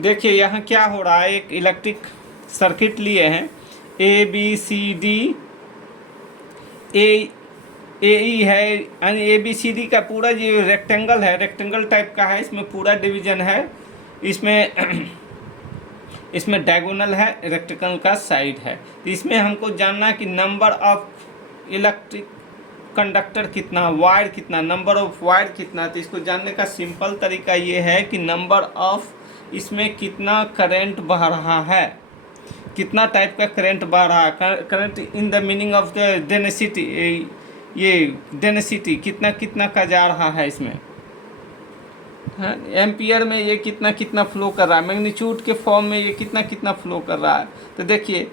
देखिए यहाँ क्या हो रहा है, एक इलेक्ट्रिक सर्किट लिए हैं, ए बी सी डी, ए ई है, यानी ए बी सी डी का पूरा ये रेक्टेंगल है, रेक्टेंगल टाइप का है, इसमें पूरा डिवीजन है, इसमें इसमें डायगोनल है, रेक्टेंगल का साइड है। तो इसमें हमको जानना है कि नंबर ऑफ इलेक्ट्रिक कंडक्टर कितना, वायर कितना, नंबर ऑफ वायर कितना। तो इसको जानने का सिंपल तरीका ये है कि नंबर ऑफ, इसमें कितना करंट बह रहा है, कितना टाइप का करंट बह रहा है, current in the meaning of the density, ये डेंसिटी कितना कितना का जा रहा है इसमें, हाँ, एम्पियर में ये कितना कितना फ्लो कर रहा है, मैग्नीट्यूड के फॉर्म में ये कितना कितना फ्लो कर रहा है। तो देखिए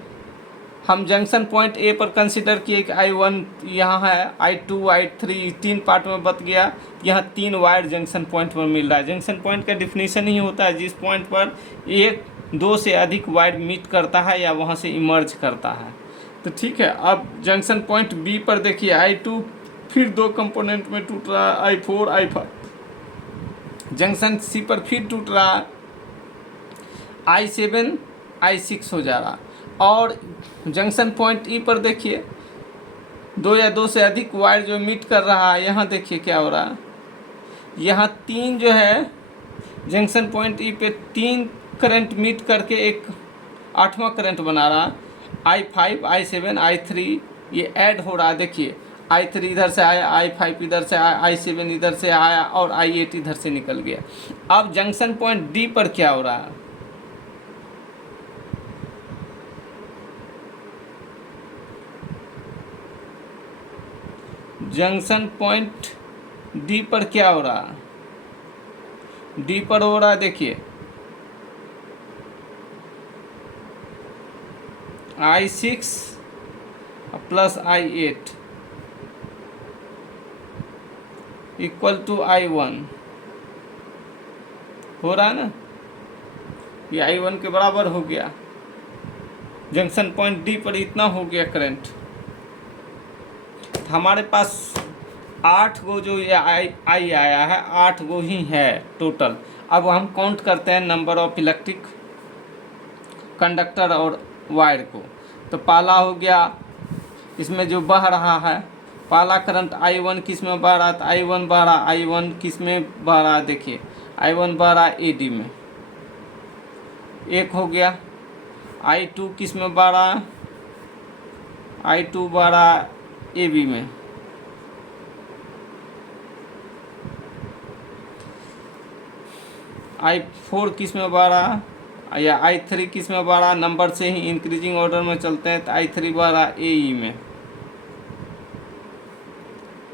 हम जंक्शन पॉइंट ए पर कंसिडर किए कि I1 यहाँ है, I2 I3 तीन पार्ट में बट गया। यहाँ तीन वायर जंक्शन पॉइंट पर मिल रहा है। जंक्शन पॉइंट का डिफिनीशन ही होता है जिस पॉइंट पर एक दो से अधिक वायर मीट करता है या वहाँ से इमर्ज करता है। तो ठीक है, अब जंक्शन पॉइंट बी पर देखिए I2 फिर दो कंपोनेंट में टूट रहा है, I4 I5। जंक्शन सी पर फिर टूट रहा है, I7 I6 हो जा रहा। और जंक्शन पॉइंट ई पर देखिए दो या दो से अधिक वायर जो मीट कर रहा है, यहाँ देखिए क्या हो रहा है, यहाँ तीन जो है जंक्शन पॉइंट ई पे तीन करंट मीट करके एक आठवां करंट बना रहा है, I5 I7 I3 ये ऐड हो रहा है। देखिए I3 इधर से आया, I5 इधर से आया, I7 इधर से आया और I8 इधर से निकल गया। अब जंक्शन पॉइंट डी पर क्या हो रहा है, जंक्शन पॉइंट डी पर क्या हो रहा है, डी पर हो रहा है देखिए I6 plus I8 equal to I1 हो रहा है ना, ये I1 के बराबर हो गया। जंक्शन पॉइंट डी पर इतना हो गया करंट। हमारे पास 8 गो जो ये आई आया है, 8 गो ही है टोटल। अब हम काउंट करते हैं नंबर ऑफ इलेक्ट्रिक कंडक्टर और वायर को। तो पहला हो गया, इसमें जो बह रहा है पहला करंट I1 किस में बह रहा था, I1 बह रहा, I1 किस में बह रहा, देखिए I1 बह रहा AD में, एक हो गया। I2 किस में बह रहा, I2 बह रहा AB में, I4 किस में बह रहा या I3 किस में बह रहा, नंबर से ही इंक्रीजिंग ऑर्डर में चलते हैं। तो I3 बह रहा AE में,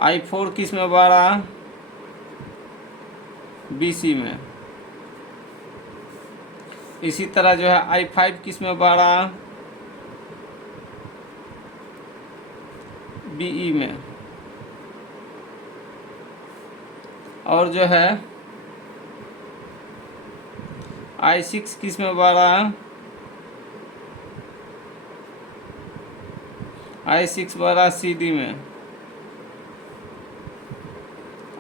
I4 किस में बह रहा BC में, इसी तरह जो है I5 किस में बह रहा BE में, और जो है I6 किस में बह रहा, I6 बह रहा CD में,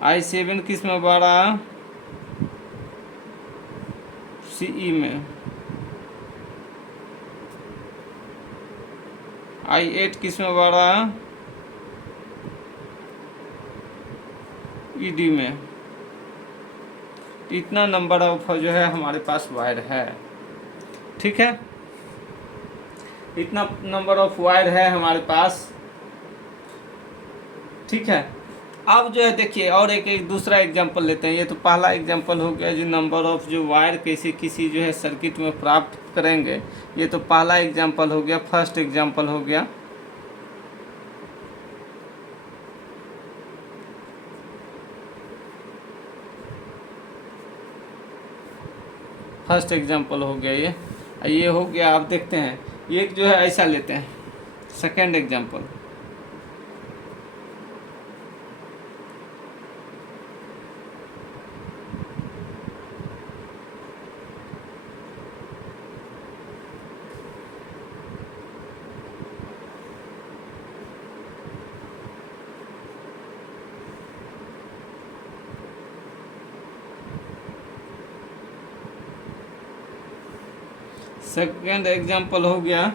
I7 किस में बह रहा CE में, I8 किस में बह रहा ED में। इतना नंबर ऑफ जो है हमारे पास वायर है, ठीक है, इतना नंबर ऑफ वायर है हमारे पास, ठीक है। अब जो है देखिए और एक दूसरा एग्जांपल लेते हैं। ये तो पहला एग्जांपल हो गया जो नंबर ऑफ जो वायर कैसे किसी जो है सर्किट में प्राप्त करेंगे, ये तो पहला एग्जांपल हो गया, फर्स्ट एग्जांपल हो गया। फर्स्ट एग्जांपल हो गया ये हो गया। आप देखते हैं एक जो है ऐसा लेते हैं, सेकेंड एग्जांपल। सेकंड एग्जांपल हो गया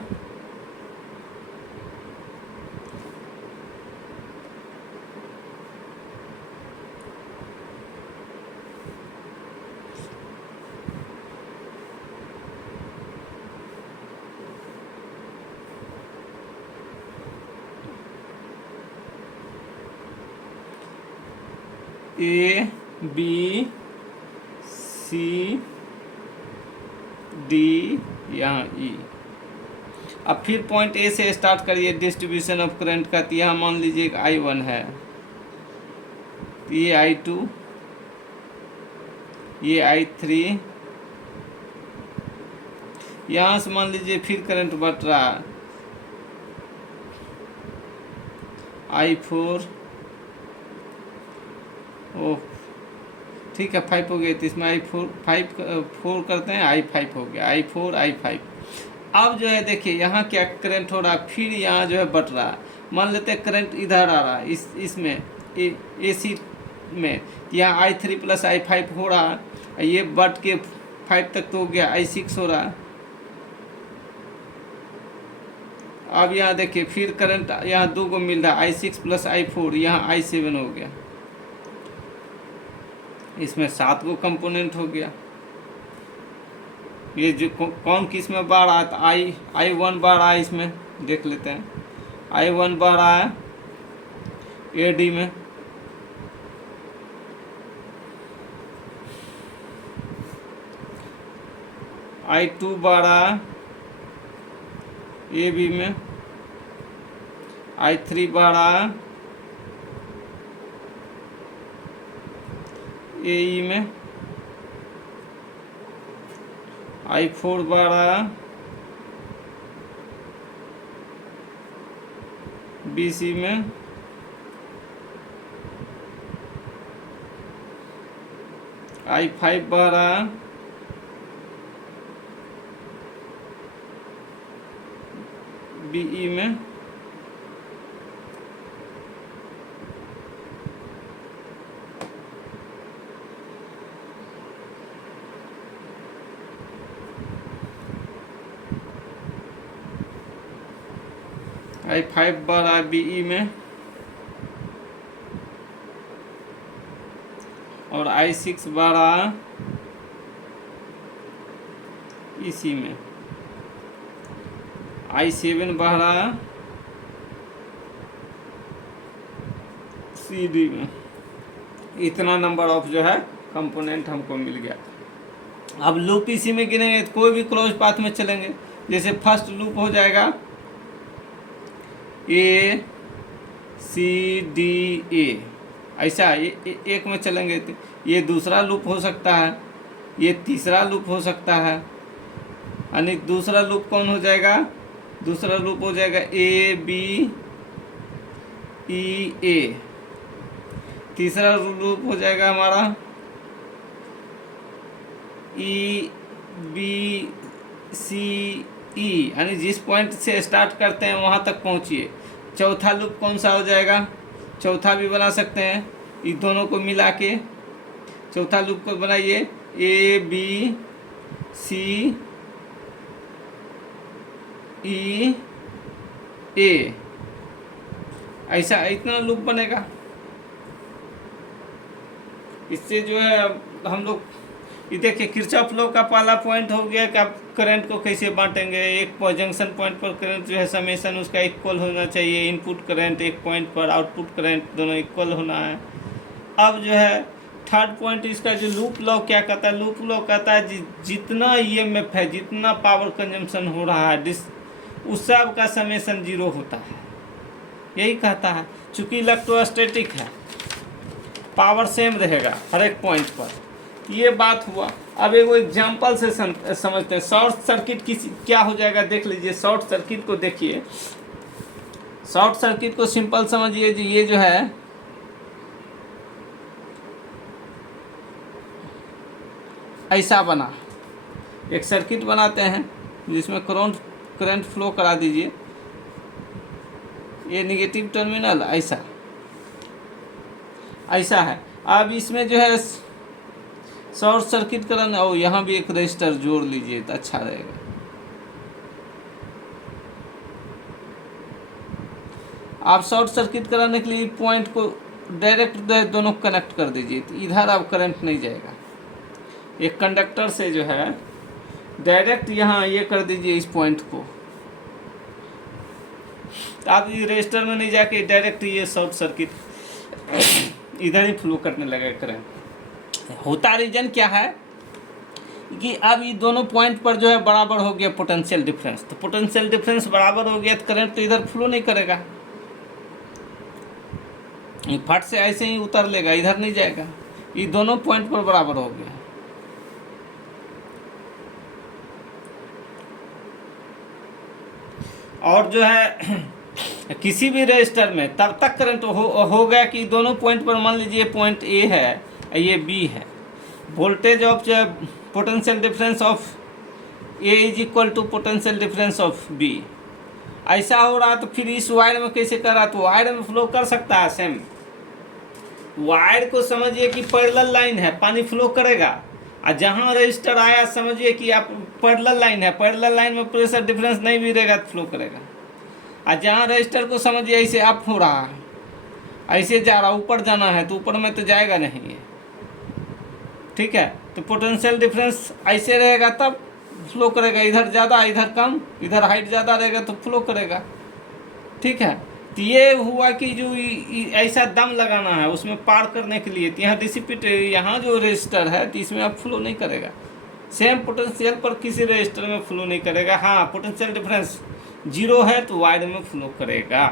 ए बी सी डी यहाँ ई। अब फिर पॉइंट ए से स्टार्ट करिए डिस्ट्रीब्यूशन ऑफ करंट का। तो यहाँ मान लीजिए एक I1 है, ये I2, ये I3, यहाँ से मान लीजिए फिर करंट बढ़ रहा है I4। ओह ठीक है 5 हो गया, तो इसमें फोर करते हैं, I5 हो गया, I4 I5। अब जो है देखिए यहाँ क्या करंट हो रहा है, फिर यहाँ जो है बढ़ रहा है। मान लेते हैं करंट इधर आ रहा है इसमें AC में, यहाँ I3 प्लस I5 हो रहा है, ये बढ़ के 5 तक तो हो गया, I6 हो रहा है। अब यहाँ देखिए फिर करंट यहाँ 2 को मिल रहा है, I6 प्लस I4, यहाँ I7 हो गया। इसमें 7 को कंपोनेंट हो गया। ये जो कौन किस में बढ़ रहा है, तो I1 बढ़ रहा है, इसमें देख लेते हैं। I1 बढ़ रहा है AD में, I2 बढ़ रहा है AB में, I3 बढ़ रहा है AE में, I4 बढ़ रहा है BC में, I5 बढ़ रहा है BE में, I5 बढ़ रहा है BE में, और I6 बढ़ रहा है EC में, I7 बढ़ रहा है CD में। इतना नंबर ऑफ जो है कंपोनेंट हमको मिल गया। अब लूप इसी में गिनेंगे तो कोई भी क्लोज पाथ में चलेंगे। जैसे फर्स्ट लूप हो जाएगा A C D A, ऐसा एक में चलेंगे तो ये दूसरा लूप हो सकता है, ये तीसरा लूप हो सकता है। यानी दूसरा लूप कौन हो जाएगा, दूसरा लूप हो जाएगा A B E A। तीसरा लूप हो जाएगा हमारा E B C E, यानी जिस पॉइंट से स्टार्ट करते हैं वहाँ तक पहुँचिए। चौथा लूप कौन सा हो जाएगा, चौथा भी बना सकते हैं, इन दोनों को मिला के चौथा लूप को बनाइए A B C E A, ऐसा इतना लूप बनेगा। इससे जो है हम लोग ये देखिए किरचॉफ लॉ का पहला पॉइंट हो गया कि आप करंट को कैसे बांटेंगे। एक जंक्शन पॉइंट पर करंट जो है समेशन उसका इक्वल होना चाहिए, इनपुट करंट एक पॉइंट पर, आउटपुट करंट दोनों इक्वल होना है। अब जो है थर्ड पॉइंट इसका जो लूप लॉ क्या कहता है, लूप लॉ कहता है जितना EMF है, जितना पावर कंजम्पशन हो रहा है उस सब का समेशन 0 होता है, यही कहता है। चूँकि इलेक्ट्रोस्टैटिक है, पावर सेम रहेगा हर एक पॉइंट पर, ये बात हुआ। अब एक एग्जाम्पल से समझते हैं। शॉर्ट सर्किट क्या हो जाएगा देख लीजिए। शॉर्ट सर्किट को देखिए, शॉर्ट सर्किट को सिंपल समझिए जी, ये जो है ऐसा बना, एक सर्किट बनाते हैं जिसमें करंट फ्लो करा दीजिए, ये नेगेटिव टर्मिनल ऐसा है। अब इसमें जो है शॉर्ट सर्किट करना, और यहाँ भी एक रजिस्टर जोड़ लीजिए तो अच्छा रहेगा। आप शॉर्ट सर्किट कराने के लिए पॉइंट को डायरेक्ट दोनों कनेक्ट कर दीजिए, तो इधर अब करंट नहीं जाएगा। एक कंडक्टर से जो है डायरेक्ट यहाँ ये कर दीजिए इस पॉइंट को, तो आप ये रजिस्टर में नहीं जाके डायरेक्ट ये शॉर्ट सर्किट इधर ही फ्लो करने लगे करंट। होता रीजन क्या है कि अब ये दोनों पॉइंट पर जो है बराबर हो गया पोटेंशियल डिफरेंस, तो पोटेंशियल डिफरेंस बराबर हो गया तो करंट तो इधर फ्लो नहीं करेगा, फट से ऐसे ही उतर लेगा, इधर नहीं जाएगा। ये दोनों पॉइंट पर बराबर हो गया। और जो है किसी भी रजिस्टर में तब तक करंट हो गया कि दोनों पॉइंट पर, मान लीजिए पॉइंट ए है ये बी है, voltage of potential difference of A is equal to potential difference of B. ऐसा हो रहा तो फिर इस वायर में कैसे कर रहा, तो वायर में फ्लो कर सकता है सेम। वायर को समझिए कि पैरेलल लाइन है, पानी फ्लो करेगा, और जहाँ रजिस्टर आया समझिए कि आप पैरेलल लाइन है, पैरेलल लाइन में प्रेशर डिफरेंस नहीं भी रहेगा तो फ्लो करेगा। और जहाँ रजिस्टर को समझिए ऐसे अप हो रहा है, ऐसे जा रहा, ऊपर जाना है तो ऊपर में तो जाएगा नहीं है, ठीक है। तो पोटेंशियल डिफरेंस ऐसे रहेगा तब फ्लो करेगा, इधर ज़्यादा इधर कम, इधर हाइट ज़्यादा रहेगा तो फ्लो करेगा, ठीक है। तो ये हुआ कि जो ऐसा दम लगाना है उसमें पार करने के लिए, तो यहाँ डिसिपेट, यहाँ जो रजिस्टर है तो इसमें अब फ्लो नहीं करेगा, सेम पोटेंशियल पर किसी रजिस्टर में फ्लो नहीं करेगा। हाँ, पोटेंशियल डिफरेंस 0 है तो वायर में फ्लो करेगा,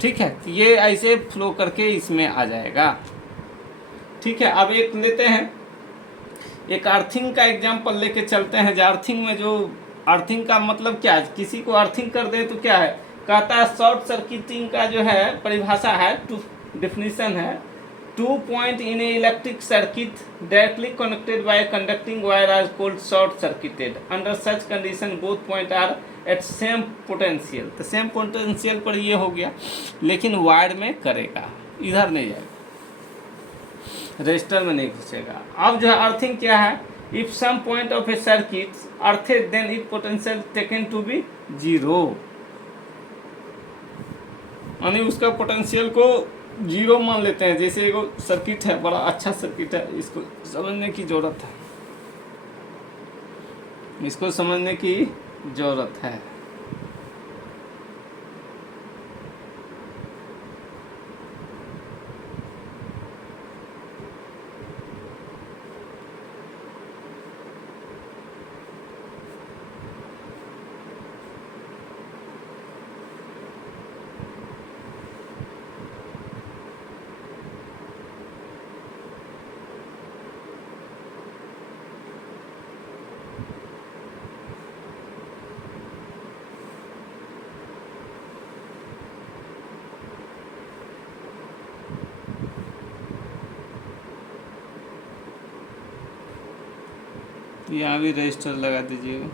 ठीक है। तो ये ऐसे फ्लो करके इसमें आ जाएगा, ठीक है। अब एक लेते हैं, एक अर्थिंग का एग्जाम्पल लेके चलते हैं। जो अर्थिंग में, जो अर्थिंग का मतलब क्या है, किसी को अर्थिंग कर दे तो क्या है, कहता है शॉर्ट सर्किटिंग का जो है परिभाषा है, डिफिनीशन है, 2 point in a electric circuit directly connected by conducting wire are called short circuited. Under such condition both point are at same potential. तो सेम पोटेंशियल पर ये हो गया, लेकिन वायर में करेगा, इधर नहीं जाएगा, रजिस्टर में नहीं घुसेगा। अब जो है अर्थिंग क्या है, if some point of a circuit earthed then it potential taken to be 0, यानी उसका पोटेंशियल को 0 मान लेते हैं। जैसे एक सर्किट है, बड़ा अच्छा सर्किट है, इसको समझने की ज़रूरत है, इसको समझने की ज़रूरत है। यहाँ भी रजिस्टर लगा दीजिएगा।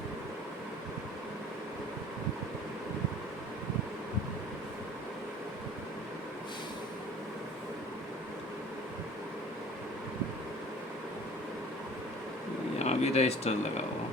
यहाँ भी रजिस्टर लगा हुआ।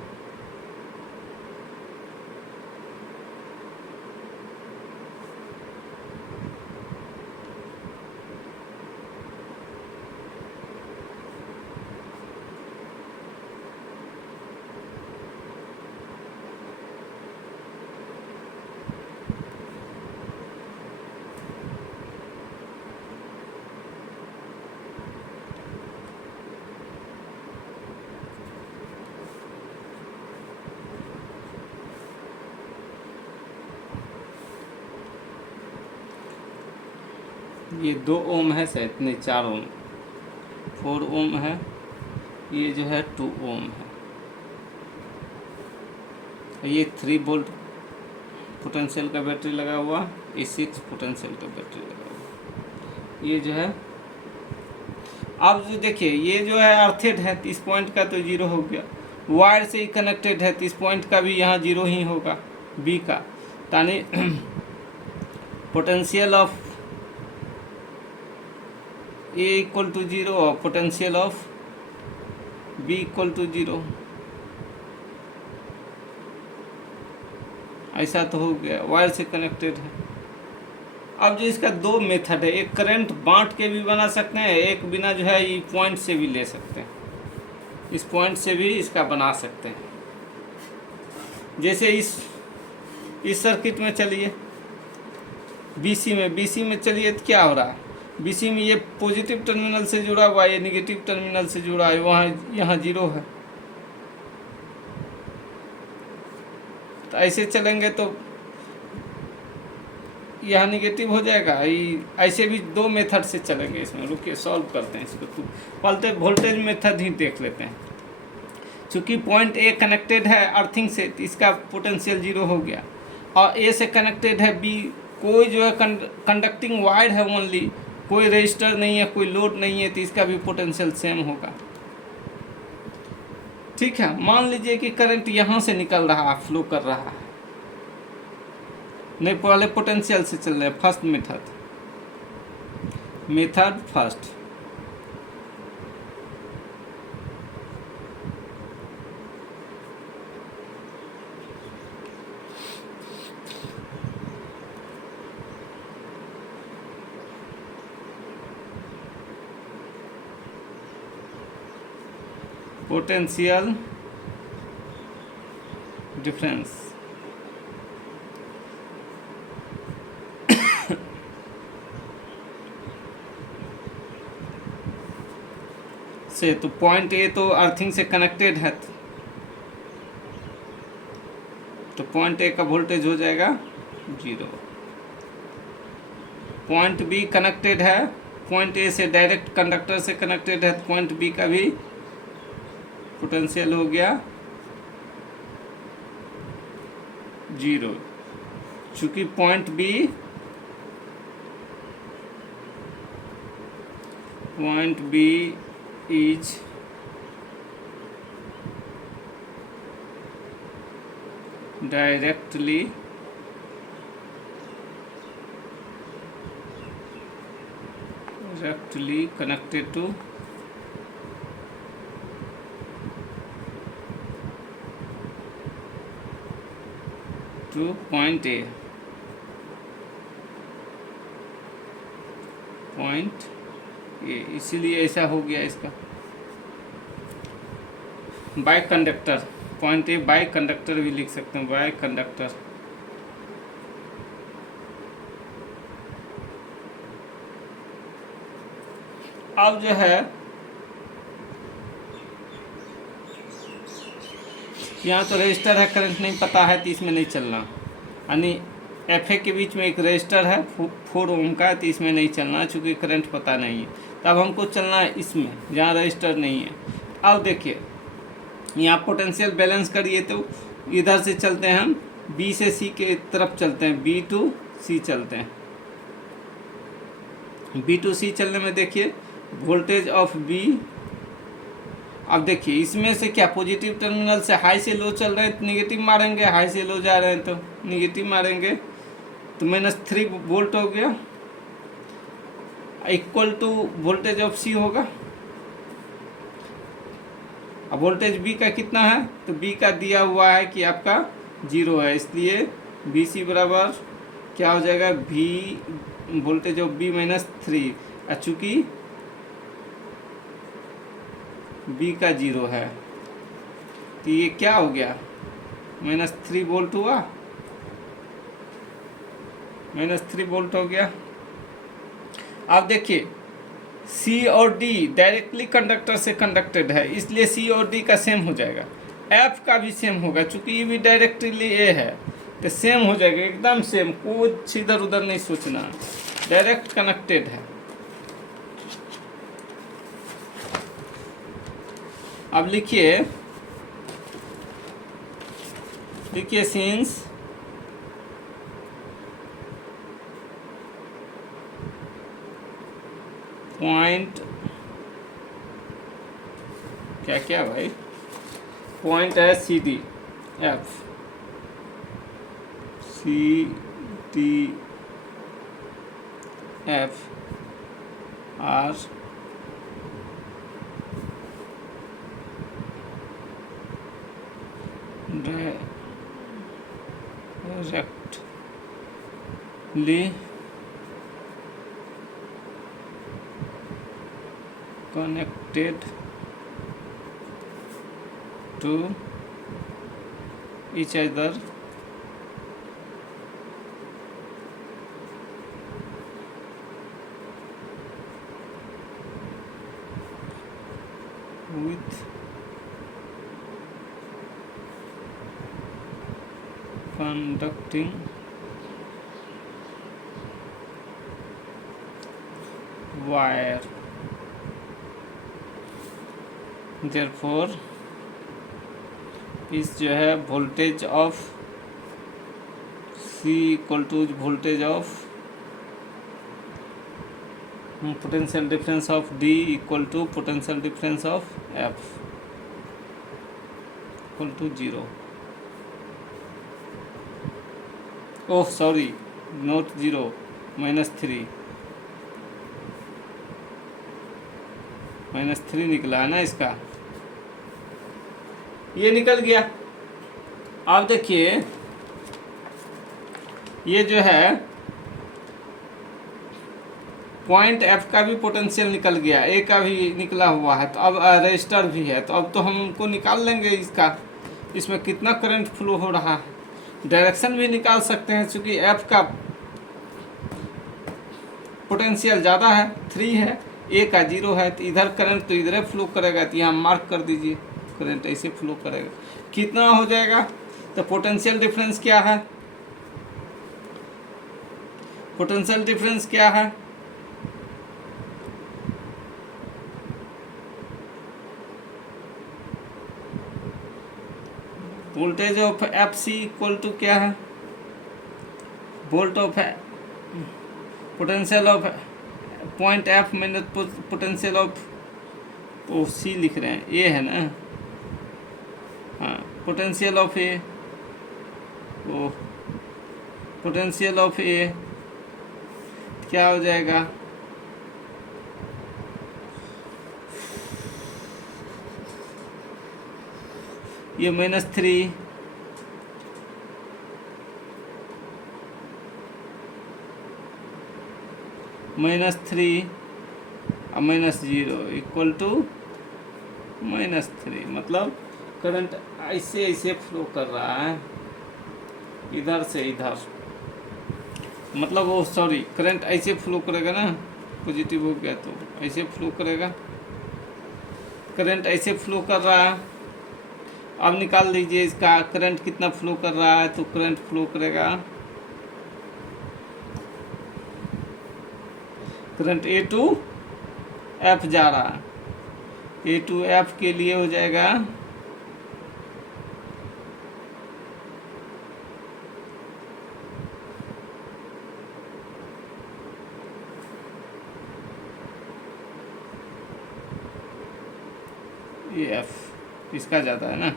ये 2 ओम है शायद, नहीं 4 ओम, 4 ओम है, ये जो है 2 ओम है, ये 3 वोल्ट पोटेंशियल का बैटरी लगा हुआ, ये 6 पोटेंशियल का बैटरी लगा हुआ। ये जो है, अब जो देखिए ये जो है अर्थेड है, 30 पॉइंट का तो 0 हो गया, वायर से ही कनेक्टेड है, 30 पॉइंट का भी यहाँ 0 ही होगा बी का, यानी potential of A equal to 0 और potential of B equal to 0, ऐसा तो हो गया, वायर से कनेक्टेड है। अब जो इसका दो मेथड है, एक करंट बांट के भी बना सकते हैं, एक बिना जो है ये पॉइंट से भी ले सकते हैं, इस पॉइंट से भी इसका बना सकते हैं। जैसे इस सर्किट में चलिए, बीसी में चलिए तो क्या हो रहा है, बीसी में ये पॉजिटिव टर्मिनल से जुड़ा हुआ है, ये निगेटिव टर्मिनल से जुड़ा है, वहाँ यहाँ जीरो है। तो ऐसे चलेंगे तो यह निगेटिव हो जाएगा। ऐसे भी दो मेथड से चलेंगे इसमें। रुकिए सॉल्व करते हैं इसको, तो पहले वोल्टेज मेथड ही देख लेते हैं। चूँकि पॉइंट ए कनेक्टेड है अर्थिंग से, तो इसका पोटेंशियल जीरो हो गया, और ए से कनेक्टेड है बी, कोई जो है कंडक्टिंग वायर है ओनली, कोई रजिस्टर नहीं है, कोई लोड नहीं है, तो इसका भी पोटेंशियल सेम होगा। ठीक है, मान लीजिए कि करंट यहाँ से निकल रहा है, फ्लो कर रहा है, नहीं पहले पोटेंशियल से चल रहे हैं। First method first, potential difference से, तो पॉइंट ए तो अर्थिंग से कनेक्टेड है, तो पॉइंट ए का वोल्टेज हो जाएगा जीरो। पॉइंट बी कनेक्टेड है, पॉइंट ए से डायरेक्ट कंडक्टर से कनेक्टेड है, तो पॉइंट बी का भी पोटेंशियल हो गया जीरो। चूंकि point B is directly connected to point A, इसीलिए ऐसा हो गया इसका। By conductor, point A by conductor भी लिख सकते हैं, बाय कंडक्टर। अब जो है यहाँ तो रजिस्टर है, करंट नहीं पता है तो इसमें नहीं चलना, यानी एफ ए के बीच में एक रजिस्टर है 4 ओम का, तो इसमें नहीं चलना चूँकि करंट पता नहीं है। तब हमको चलना है इसमें जहाँ रजिस्टर नहीं है। अब देखिए यहाँ पोटेंशियल बैलेंस करिए, तो इधर से चलते हैं हम, बी से सी के तरफ चलते हैं, बी टू सी चलते हैं। बी टू सी चलने में देखिए वोल्टेज ऑफ बी, अब देखिए इसमें से क्या पॉजिटिव टर्मिनल से हाई से लो चल रहे हैं तो निगेटिव मारेंगे, हाई से लो जा रहे हैं तो निगेटिव मारेंगे, तो -3 वोल्ट हो गया, इक्वल टू वोल्टेज ऑफ सी होगा। अब वोल्टेज बी का कितना है, तो बी का दिया हुआ है कि आपका 0 है, इसलिए बी सी बराबर क्या हो जाएगा, भी वोल्टेज ऑफ बी -3, चूँकि बी का 0 है तो ये क्या हो गया, -3 वोल्ट हुआ, -3 वोल्ट हो गया। अब देखिए सी और डी डायरेक्टली कंडक्टर से कंडक्टेड है, इसलिए सी और डी का सेम हो जाएगा, एफ का भी सेम होगा, चूँकि ये भी डायरेक्टली ए है तो सेम हो जाएगा, एकदम सेम, कुछ इधर उधर नहीं सोचना, डायरेक्ट कनेक्टेड है। अब लिखिए सिंस पॉइंट क्या भाई, पॉइंट है C D F, are directly connected to each other with conducting wire. Therefore इस जो है voltage of C equal to voltage of potential difference of D equal to potential difference of F equal to 0. Oh sorry, not 0, -3 -3 निकला है ना इसका, ये निकल गया. आप देखिए ये जो है पॉइंट F का भी पोटेंशियल निकल गया, A का भी निकला हुआ है, तो अब रजिस्टर भी है, तो अब तो हम उनको निकाल लेंगे इसका, इसमें कितना करंट फ्लो हो रहा है. डायरेक्शन भी निकाल सकते हैं, क्योंकि F का पोटेंशियल ज़्यादा है, 3 है, A का 0 है, तो इधर करंट तो इधर फ्लो करेगा, तो यहाँ मार्क कर दीजिए, करंट ऐसे फ्लो करेगा. कितना हो जाएगा, तो पोटेंशियल डिफरेंस क्या है, पोटेंशियल डिफरेंस क्या है, voltage of FC equal to क्या है, volt of potential of point F minus potential of C लिख रहे हैं, A है ना, हाँ, potential of A, oh potential of A क्या हो जाएगा, ये -3 और -0 इक्वल टू -3. मतलब करंट ऐसे ऐसे फ्लो कर रहा है, इधर से इधर, मतलब वो सॉरी करंट ऐसे फ्लो करेगा ना, पॉजिटिव हो गया तो ऐसे फ्लो करेगा, करंट ऐसे फ्लो कर रहा है. अब निकाल लीजिए इसका करंट कितना फ्लो कर रहा है, तो करंट फ्लो करेगा, करंट A टू F जा रहा है, A टू F के लिए हो जाएगा ये F, इसका ज़्यादा है ना,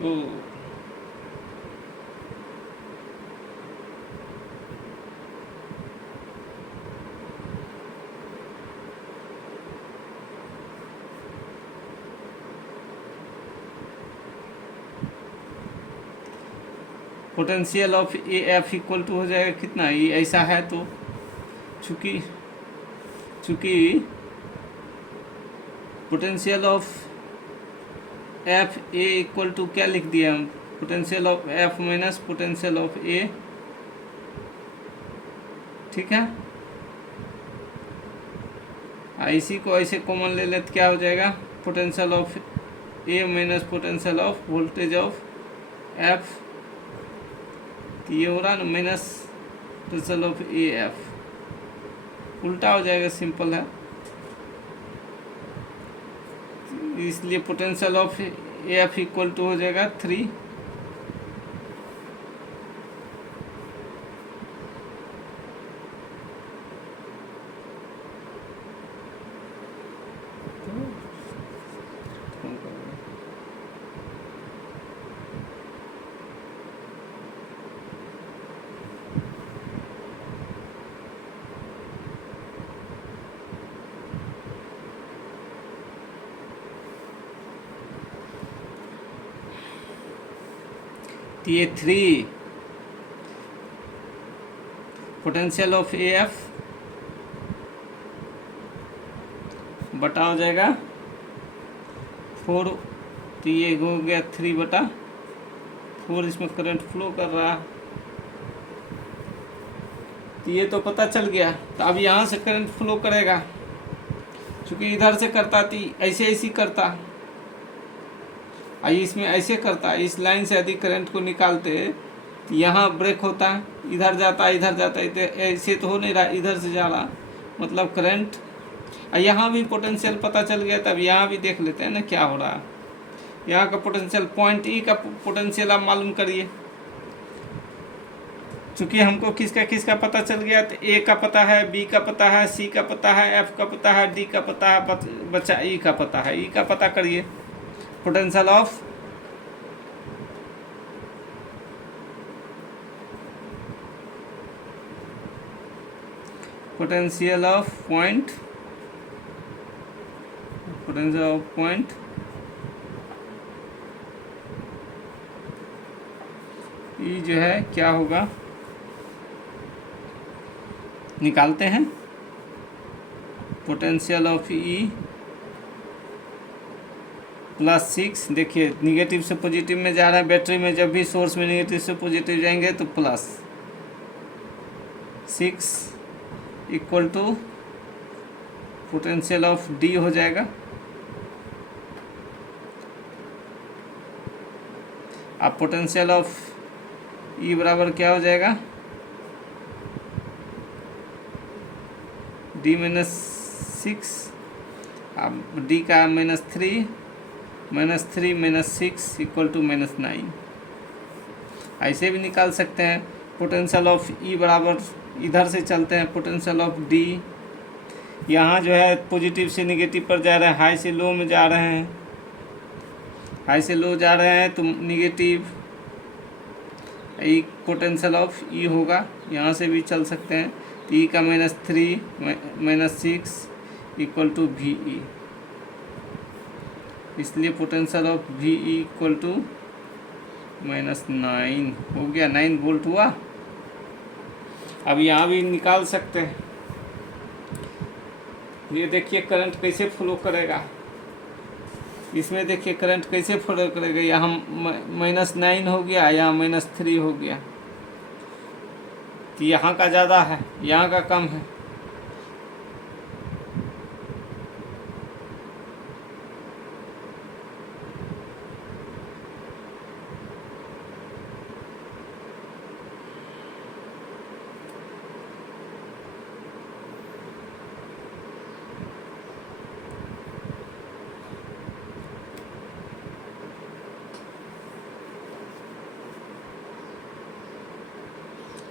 तो potential of AF equal to हो जाएगा कितना, ये ऐसा है, तो चूँकि potential of F A equal to क्या लिख दिया हम, potential of F minus potential of A, ठीक है. इसी को ऐसे कॉमन ले लेते क्या हो जाएगा, potential of A minus potential of voltage of F, ये हो रहा ना, माइनस पोटेंशियल ऑफ AF, उल्टा हो जाएगा, सिंपल है. इसलिए potential of AF equal to हो जाएगा 3. तो ये 3 पोटेंशियल ऑफ AF बटा हो जाएगा 4, तो ये हो गया 3/4, इसमें करंट फ्लो कर रहा। तो ये तो पता चल गया। तो अब यहाँ से करंट फ्लो करेगा, क्योंकि इधर से करता थी ऐसे ऐसे करता, इसमें ऐसे करता, इस लाइन से यदि करंट को निकालते तो यहाँ ब्रेक होता, इधर जाता इधर जाता, ऐसे तो हो नहीं रहा, इधर से जा रहा, मतलब करंट। यहाँ भी पोटेंशियल पता चल गया। तब यहाँ भी देख लेते हैं ना क्या हो रहा है। यहाँ का पोटेंशियल पॉइंट ई का पोटेंशियल आप मालूम करिए। चूँकि हमको किसका पता चल गया, तो ए का पता है, बी का पता है, सी का पता है, एफ का पता है, डी का पता है, बच्चा ई का पता है। ई का पता करिए, potential of point, potential of point ई जो है क्या होगा, निकालते हैं। पोटेंशियल ऑफ ई +6, देखिए निगेटिव से पॉजिटिव में जा रहा है। बैटरी में जब भी सोर्स में निगेटिव से पॉजिटिव जाएंगे तो +6 equal to potential of D हो जाएगा। अब पोटेंशियल ऑफ ई बराबर क्या हो जाएगा, D -6, अब D का -3 -6 इक्वल टू -9। ऐसे भी निकाल सकते हैं। पोटेंशियल ऑफ ई बराबर, इधर से चलते हैं, पोटेंशियल ऑफ डी, यहाँ जो है पॉजिटिव से नेगेटिव पर जा रहे हैं, हाई से लो में जा रहे हैं, हाई से लो जा रहे हैं तो निगेटिव, ई पोटेंशियल ऑफ ई होगा। यहाँ से भी चल सकते हैं, तो ई का -3 -6 इक्वल टू वी ई, इसलिए potential of V E equal to -9 हो गया, 9 वोल्ट हुआ। अब यहाँ भी निकाल सकते हैं। ये देखिए करंट कैसे फ्लो करेगा, इसमें देखिए करंट कैसे फ्लो करेगा। यहाँ -9 हो गया, यहाँ -3 हो गया, तो यहाँ का ज़्यादा है, यहाँ का कम है।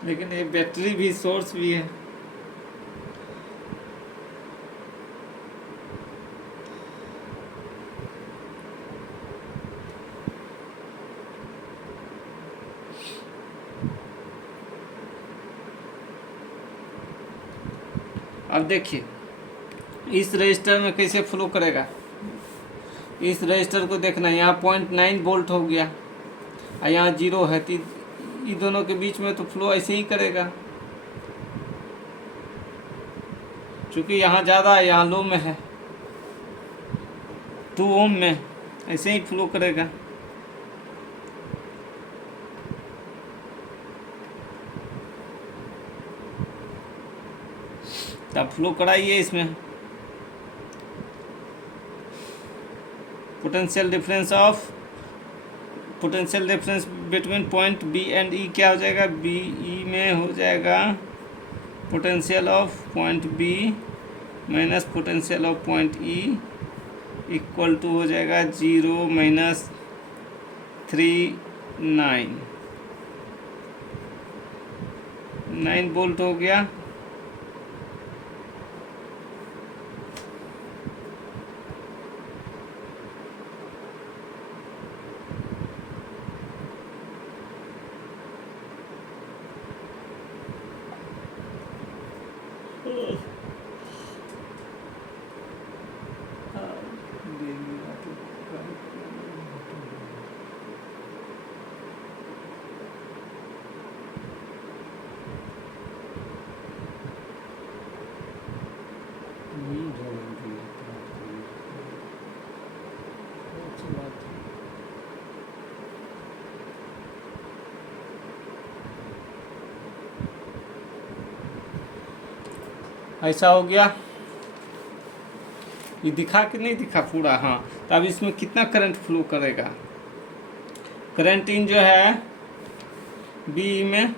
लेकिन ये बैटरी भी सोर्स भी है। अब देखिए इस रजिस्टर में कैसे फ्लो करेगा। इस रजिस्टर को देखना, यहाँ 0.9 वोल्ट हो गया और यहाँ 0 है, तो इन दोनों के बीच में तो फ्लो ऐसे ही करेगा। चूँकि यहाँ ज़्यादा है, यहाँ लो में है, 2 ओम में, ऐसे ही फ्लो करेगा। तब फ्लो कराइए इसमें। Potential difference between point B and E क्या हो जाएगा, बी ई में हो जाएगा potential of point B minus potential of point E equal to हो जाएगा 0 -3 9 वोल्ट हो गया। ऐसा हो गया। ये दिखा कि नहीं दिखा पूरा? हाँ। तो अब इसमें कितना करंट फ्लो करेगा? करंट इन जो है बी में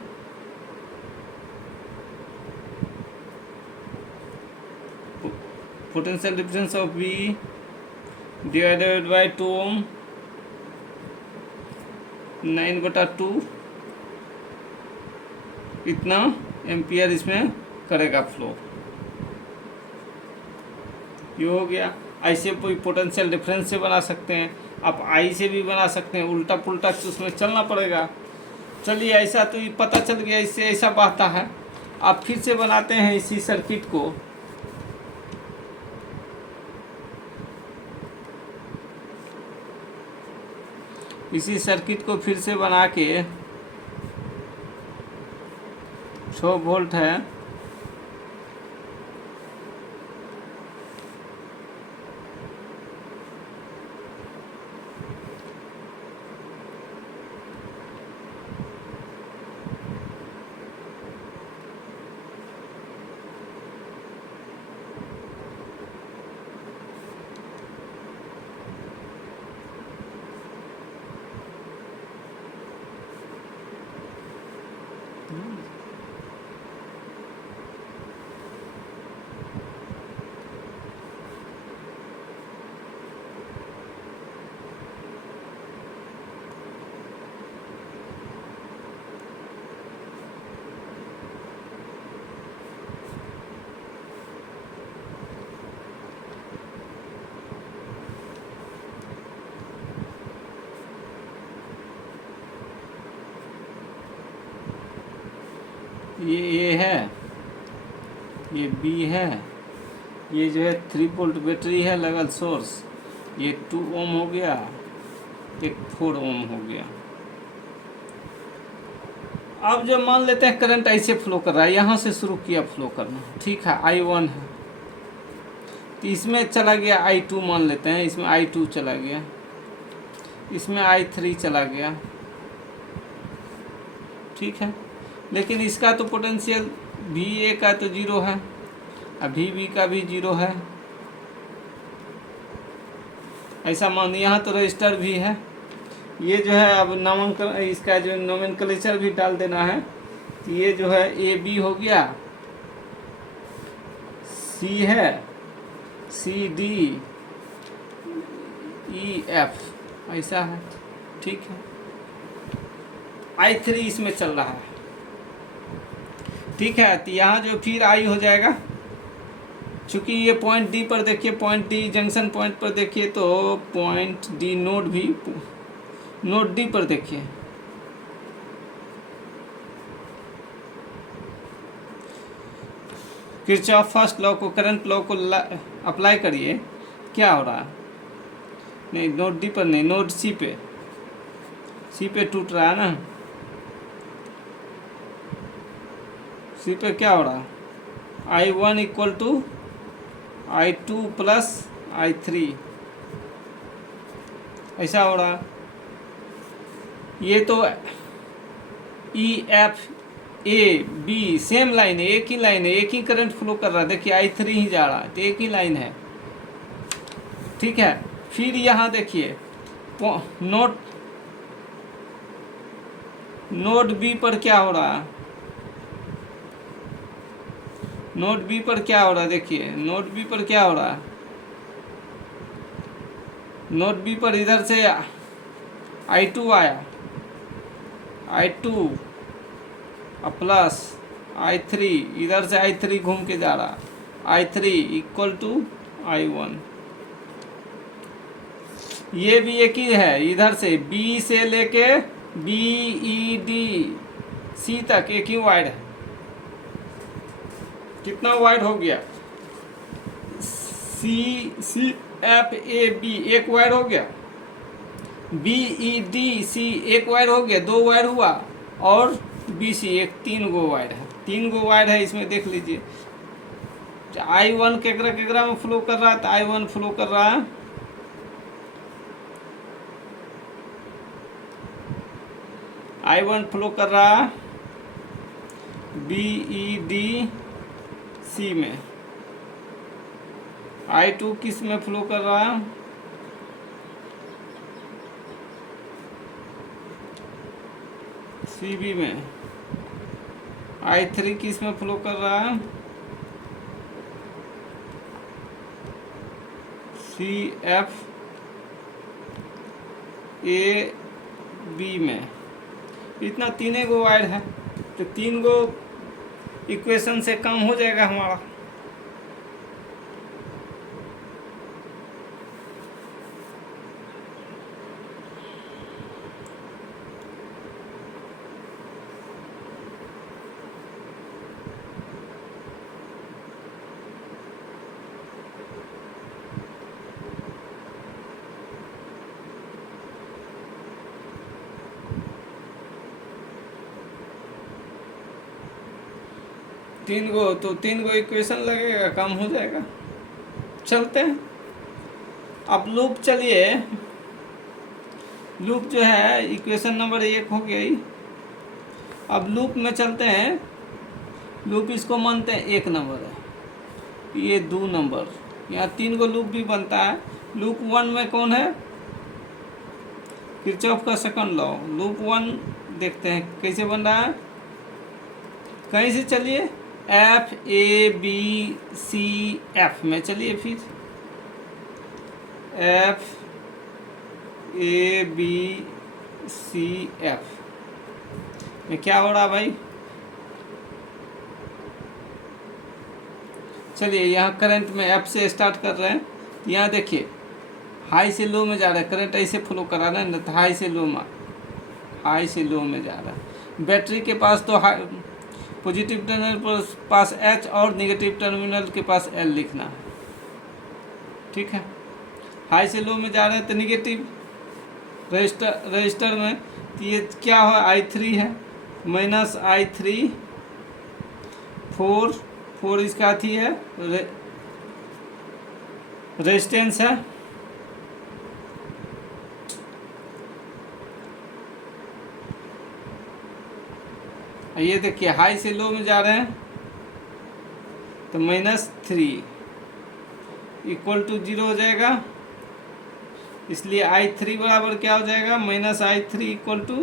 potential difference of B divided by 2 ohm 9/2 इतना एम्पियर इसमें करेगा फ्लो। ये हो गया। ऐसे कोई पोटेंशियल डिफरेंस से बना सकते हैं, आप आई से भी बना सकते हैं, उल्टा पुल्टा उसमें चलना पड़ेगा। चलिए, ऐसा तो ये पता चल गया, इससे ऐसा बहता है। आप फिर से बनाते हैं इसी सर्किट को। इसी सर्किट को फिर से बना के 6 वोल्ट है, ये ए है, ये बी है, ये जो है 3 वोल्ट बैटरी है लगल सोर्स, ये 2 ओम हो गया, एक 4 ओम हो गया। अब जो मान लेते हैं करंट ऐसे फ्लो कर रहा है, यहाँ से शुरू किया फ्लो करना, ठीक है, I1 है, तो इसमें चला गया I2 मान लेते हैं, इसमें I2 चला गया, इसमें I3 चला गया, ठीक है। लेकिन इसका तो पोटेंशियल VA का तो 0 है, और VB का भी 0 है, ऐसा मान। यहाँ तो रजिस्टर भी है। ये जो है अब नामांकन, इसका जो नोमेनक्लेचर भी डाल देना है। तो ये जो है AB हो गया, C है, CD, EF, ऐसा है, ठीक है। I3 इसमें चल रहा है, ठीक है। तो यहाँ जो फिर I हो जाएगा, चूँकि ये पॉइंट D पर देखिए, पॉइंट D जंक्शन पॉइंट पर देखिए, तो पॉइंट D नोड भी नोड D पर देखिए, किरचॉफ फर्स्ट लॉ को, करंट लॉ को अप्लाई करिए, क्या हो रहा है? नहीं, नोड D पर नहीं, नोड C पे टूट रहा है ना। C पे क्या हो रहा है? I1 equal to I2 plus I3, ऐसा हो रहा है। ये तो EF AB सेम लाइन है, एक ही लाइन है, एक ही करंट फ्लो कर रहा है। देखिए I3 ही जा रहा है, तो एक ही लाइन है, ठीक है। फिर यहाँ देखिए नोड B पर क्या हो रहा है? नोड B पर क्या हो रहा है? देखिए नोड B पर क्या हो रहा है? नोड B पर इधर से I2 आया, I2 प्लस I3, इधर से I3 घूम के जा रहा, I3 इक्वल टू I1। ये भी एक ही है, इधर से B से लेके BED C तक एक ही वायर है। कितना वायर हो गया? CFAB एक वायर हो गया, BEDC एक वायर हो गया, 2 वायर हुआ, और BC एक, 3 गो वायर है, 3 गो वायर है इसमें। देख लीजिए I1 केकरा में फ्लो कर रहा है, तो I1 फ्लो कर रहा है I1 फ्लो कर रहा है BEDC में, I2 किस में फ्लो कर रहा है? CB में। I3 किस में फ्लो कर रहा है? CF AB में। इतना तीन गो वायर है, तो 3 गो इक्वेशन से काम हो जाएगा हमारा। तीन गो इक्वेशन लगेगा, काम हो जाएगा। चलते हैं अब लूप। चलिए लूप जो है इक्वेशन नंबर 1 हो गई। अब लूप में चलते हैं। लूप इसको मानते हैं 1 नंबर है, ये 2 नंबर, यहाँ 3 गो लूप भी बनता है। लूप 1 में कौन है? किरचॉफ का सेकंड लॉ। लूप 1 देखते हैं कैसे बन रहा है। कहीं से चलिए, FABCF में चलिए, फिर FABCF में क्या हो रहा भाई? चलिए यहाँ करंट में F से स्टार्ट कर रहे हैं। यहाँ देखिए हाई से लो में जा रहा है, करंट ऐसे फ्लो करा रहा है ना, तो हाई से लो में जा रहा है। बैटरी के पास तो पॉजिटिव टर्मिनल पर पास H और नेगेटिव टर्मिनल के पास L लिखना है, ठीक है। हाई से लो में जा रहे हैं तो नेगेटिव रजिस्टर में, तो ये क्या है? I3 है, माइनस I3 4 इसका थी है, रेजिस्टेंस है। ये देखिए हाई से लो में जा रहे हैं तो -3 इक्वल टू 0 हो जाएगा। इसलिए I3 बराबर क्या हो जाएगा? -I3 equal to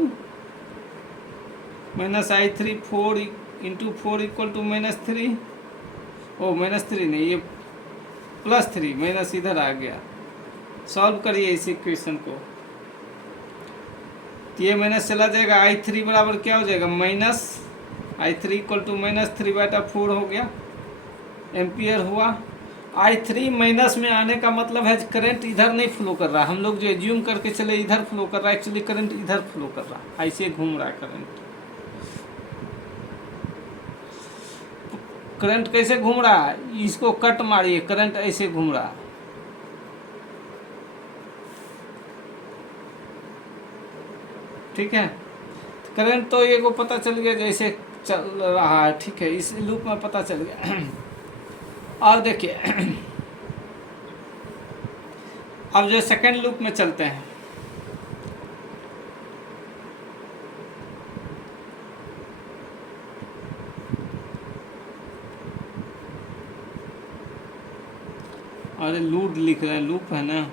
-I3 4 into 4 equal to -3। Oh -3 नहीं, ये +3, माइनस इधर आ गया। सॉल्व करिए इस इक्वेशन को, तो ये माइनस चला जाएगा। I3 बराबर क्या हो जाएगा? -I3 इक्वल टू -3/4 हो गया, एम्पियर हुआ। I3 माइनस में आने का मतलब है करंट इधर नहीं फ्लो कर रहा। हम लोग जो एज्यूम करके चले इधर फ्लो कर रहा है, एक्चुअली करंट इधर फ्लो कर रहा है, ऐसे घूम रहा है करंट। करंट कैसे घूम रहा है? इसको कट मारिए, करंट ऐसे घूम रहा है। ठीक है, करंट तो ये को पता चल गया जैसे चल रहा है, ठीक है, इस लूप में पता चल गया। और देखिए अब जो सेकंड लूप में चलते हैं। अरे लूप लिख रहे हैं, लूप है ना,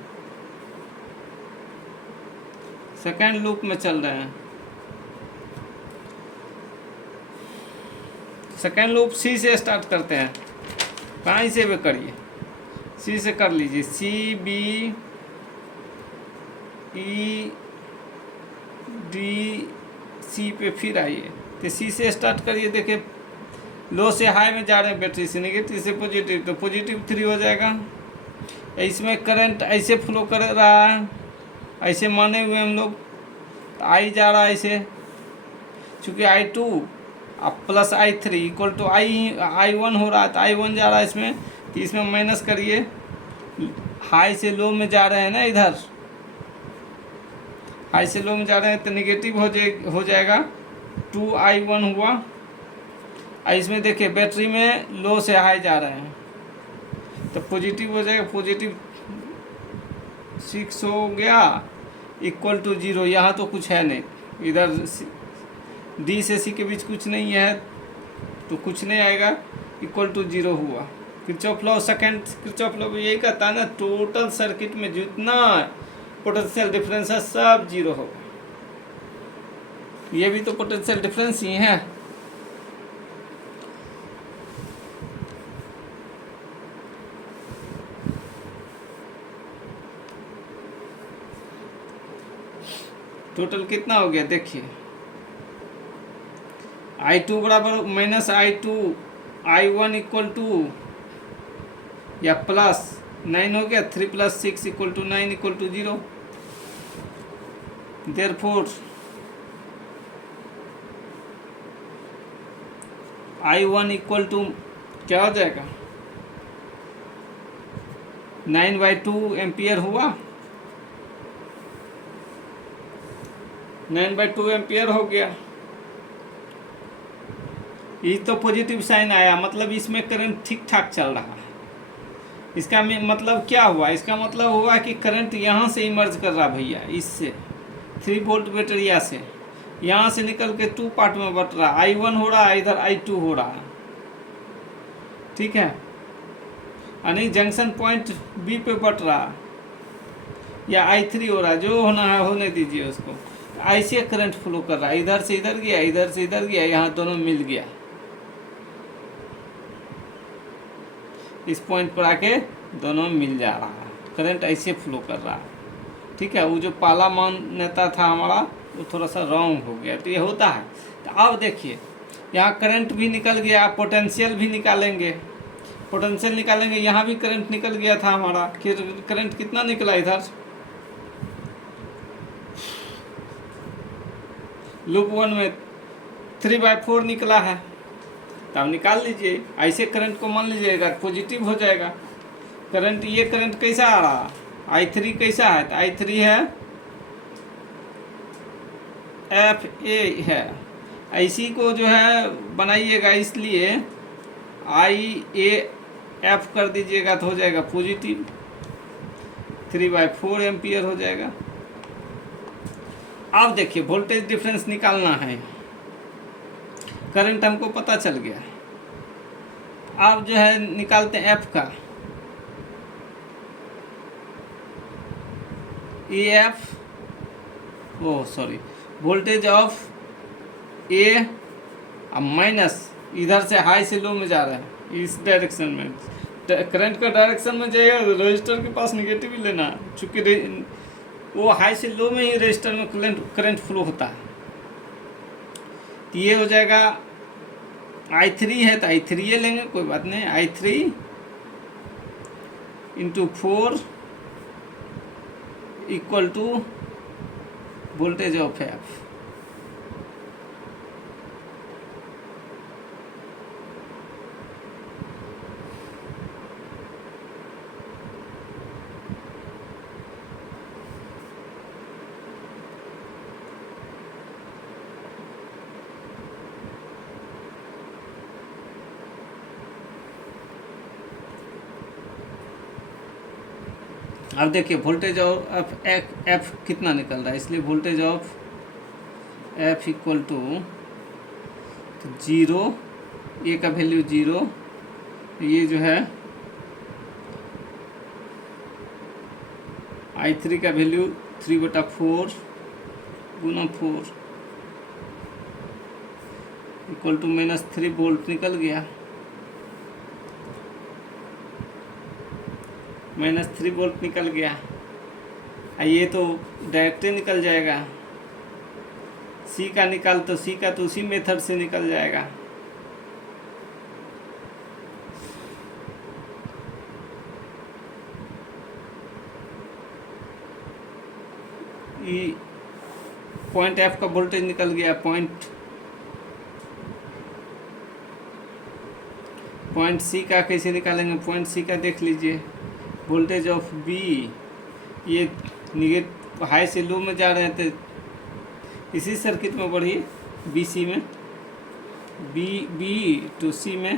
सेकंड लूप में चल रहे हैं। सेकंड लूप सी से स्टार्ट करते हैं। कहाँ से भी करिए, सी से कर लीजिए। CBE DC पे फिर आइए, तो सी से स्टार्ट करिए। देखिए लो से हाई में जा रहे हैं, बैटरी से नेगेटिव से पॉजिटिव, तो +3 हो जाएगा। इसमें करंट ऐसे फ्लो कर रहा है, ऐसे माने हुए हम लोग, तो I जा रहा है ऐसे, चूँकि I2 अब +I3 इक्वल टू I1 हो रहा है, तो I1 जा रहा है इसमें, तो इसमें माइनस करिए। हाई से लो में जा रहे हैं ना, इधर हाई से लो में जा रहे हैं तो नेगेटिव हो जाएगा, 2I1 हुआ। इसमें देखिए बैटरी में लो से हाई जा रहे हैं तो पॉजिटिव हो जाएगा, +6 हो गया इक्वल टू 0। यहाँ तो कुछ है नहीं, इधर D से C के बीच कुछ नहीं है तो कुछ नहीं आएगा, इक्वल टू 0 हुआ। Kirchhoff law second Kirchhoff law यही कहता है ना, टोटल सर्किट में जितना पोटेंशियल डिफरेंस है सब जीरो होगा। ये भी तो पोटेंशियल डिफरेंस ही है। टोटल कितना हो गया देखिए, I2 बराबर minus I2 I1 equal to या प्लस 9 हो गया, 3 + 6 equal to 9 equal to 0। Therefore I1 equal to क्या हो जाएगा, 9/2 एम्पियर हुआ, 9/2 एम्पियर हो गया। ये तो पॉजिटिव साइन आया, मतलब इसमें करंट ठीक ठाक चल रहा है। इसका मतलब क्या हुआ, इसका मतलब हुआ कि करंट यहाँ से इमर्ज कर रहा भैया, इससे 3 वोल्ट बैटरिया से यहाँ से निकल के 2 पार्ट में बट रहा, I1 हो रहा है, इधर I2 हो रहा है, ठीक है। यानी जंक्शन पॉइंट बी पे बट रहा या I3 हो रहा है, जो होना है होने दीजिए उसको। ऐसे करंट फ्लो कर रहा है, इधर से इधर गया, इधर से इधर गया, यहाँ दोनों मिल गया, इस पॉइंट पर आके दोनों मिल जा रहा है, करंट ऐसे फ्लो कर रहा है, ठीक है। वो जो पहला मान्यता था हमारा वो थोड़ा सा रॉन्ग हो गया, तो ये होता है। तो अब देखिए यहाँ करंट भी निकल गया, पोटेंशियल भी निकालेंगे, पोटेंशियल निकालेंगे, यहाँ भी करंट निकल गया था हमारा, करंट कितना निकला इधर, लूप 1 में 3/4 निकला है। तब निकाल लीजिए, ऐसे करंट को मान लीजिएगा पॉजिटिव हो जाएगा करंट। ये करंट कैसा आ रहा, I3 कैसा है, तो I3 है FA है, ऐसी को जो है बनाइएगा, इसलिए IAF कर दीजिएगा तो हो जाएगा पॉजिटिव, 3/4 एम्पियर हो जाएगा। अब देखिए वोल्टेज डिफरेंस निकालना है, करंट हमको पता चल गया। अब जो है निकालते हैं एफ का, EF voltage of A minus, इधर से हाई से लो में जा रहा है, इस डायरेक्शन में करंट का डायरेक्शन में जाएगा, रजिस्टर के पास नेगेटिव ही लेना, चूँकि वो हाई से लो में ही रजिस्टर में करंट फ्लो होता है। तो ये हो जाएगा I3 है तो I3 ये लेंगे, कोई बात नहीं, I3 × 4 equal to voltage of F. अब देखिए वोल्टेज ऑफ एफ कितना निकल रहा है, इसलिए voltage of F equal to 0, A का वैल्यू 0, ये जो है I3 का वैल्यू 3/4 गुना 4 इक्वल टू -3 वोल्ट निकल गया, -3 वोल्ट निकल गया। ये तो डायरेक्ट निकल जाएगा, सी का निकाल तो सी का तो उसी मेथड से निकल जाएगा। ये पॉइंट एफ का वोल्टेज निकल गया, पॉइंट सी का कैसे निकालेंगे, पॉइंट सी का देख लीजिए, वोल्टेज ऑफ बी, ये निगेटिव हाई से लो में जा रहे हैं, तो इसी सर्किट में बढ़िए BC में, बी टू सी में,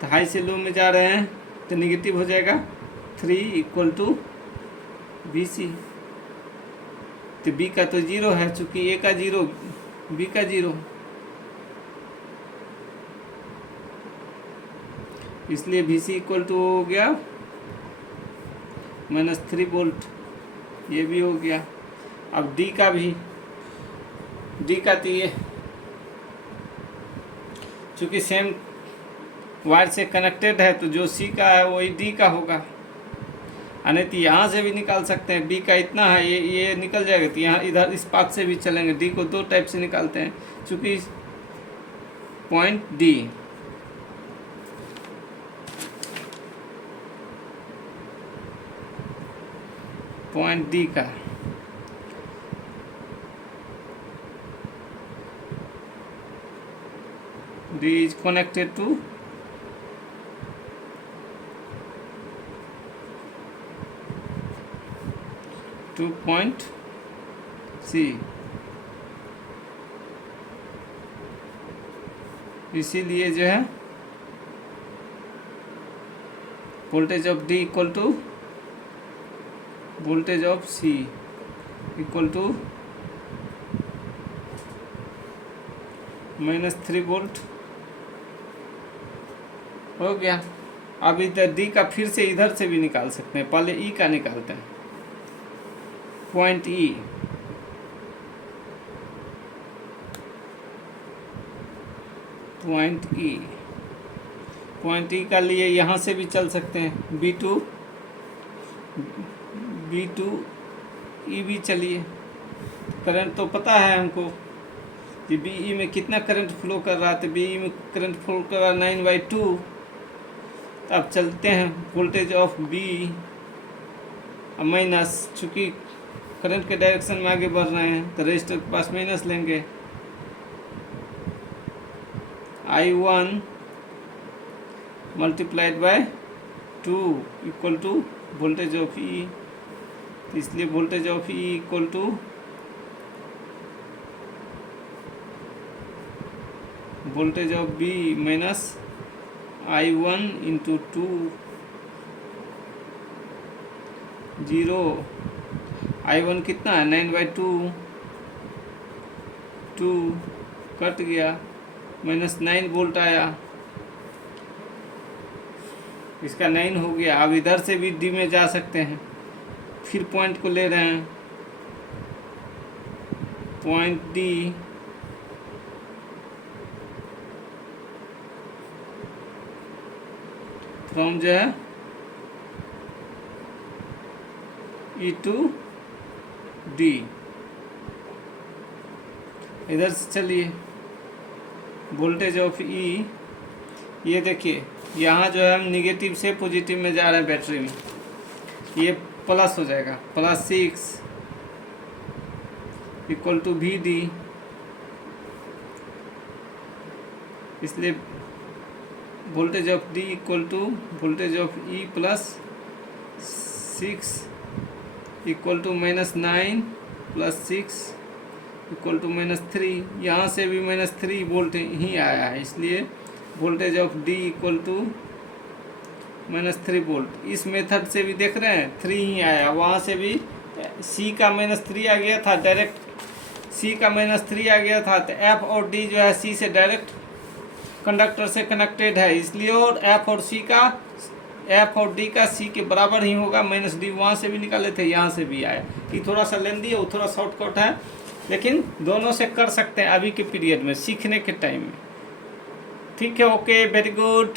तो हाई से लो में जा रहे हैं तो निगेटिव हो जाएगा 3 इक्वल टू BC। तो B का तो 0 है, चूँकि A का 0 B का 0, इसलिए VC इक्वल टू हो गया -3 वोल्ट, ये भी हो गया। अब D का भी, D का तो ये चूँकि सेम वायर से कनेक्टेड है तो जो C का है वही D का होगा। नहीं तो यहाँ से भी निकाल सकते हैं, B का इतना है, ये निकल जाएगा तो यहाँ इधर इस पाथ से भी चलेंगे। D को 2 टाइप से निकालते हैं, चूँकि पॉइंट D का D is connected to point C, इसीलिए जो है voltage of D equal to voltage of C equal to -3 volt हो गया। अब इधर D का फिर से इधर से भी निकाल सकते हैं, पहले E का निकालते हैं। पॉइंट E, पॉइंट E का लिए यहाँ से भी चल सकते हैं, B2 E भी चलिए। करंट तो पता है हमको कि BE में कितना करंट फ्लो कर रहा था, BE में करंट फ्लो कर रहा 9/2। अब चलते हैं वोल्टेज ऑफ B माइनस, चूँकि करंट के डायरेक्शन में आगे बढ़ रहे हैं तो रजिस्टर के पास माइनस लेंगे। I1 multiplied by 2 equal to voltage of E, इसलिए voltage of E equal to voltage of B minus I1 into 2, 0। I1 कितना है 9/2, 2 कट गया, -9 वोल्ट आया, इसका 9 हो गया। अब इधर से भी D में जा सकते हैं, फिर पॉइंट को ले रहे हैं, पॉइंट D फ्रॉम जो है E टू D, इधर से चलिए वोल्टेज ऑफ E, ये देखिए यहाँ जो है हम निगेटिव से पॉजिटिव में जा रहे हैं बैटरी में, ये प्लस हो जाएगा, +6 इक्वल टू VD, इसलिए voltage of D equal to voltage of E +6 equal to -9 +6 equal to -3। यहाँ से भी -3 वोल्ट ही आया है, इसलिए voltage of D equal to -3 volt. इस मेथड से भी देख रहे हैं 3 ही आया, वहाँ से भी C का -3 आ गया था, डायरेक्ट C का -3 आ गया था, तो F और D जो है C से डायरेक्ट कंडक्टर से कनेक्टेड है, इसलिए और F और D का C के बराबर ही होगा, -D वहाँ से भी निकाले थे, यहाँ से भी आया। कि थोड़ा सा लेंदी है, वो थोड़ा शॉर्टकट है, लेकिन दोनों से कर सकते हैं अभी के पीरियड में, सीखने के टाइम में। ठीक है, ओके, वेरी गुड।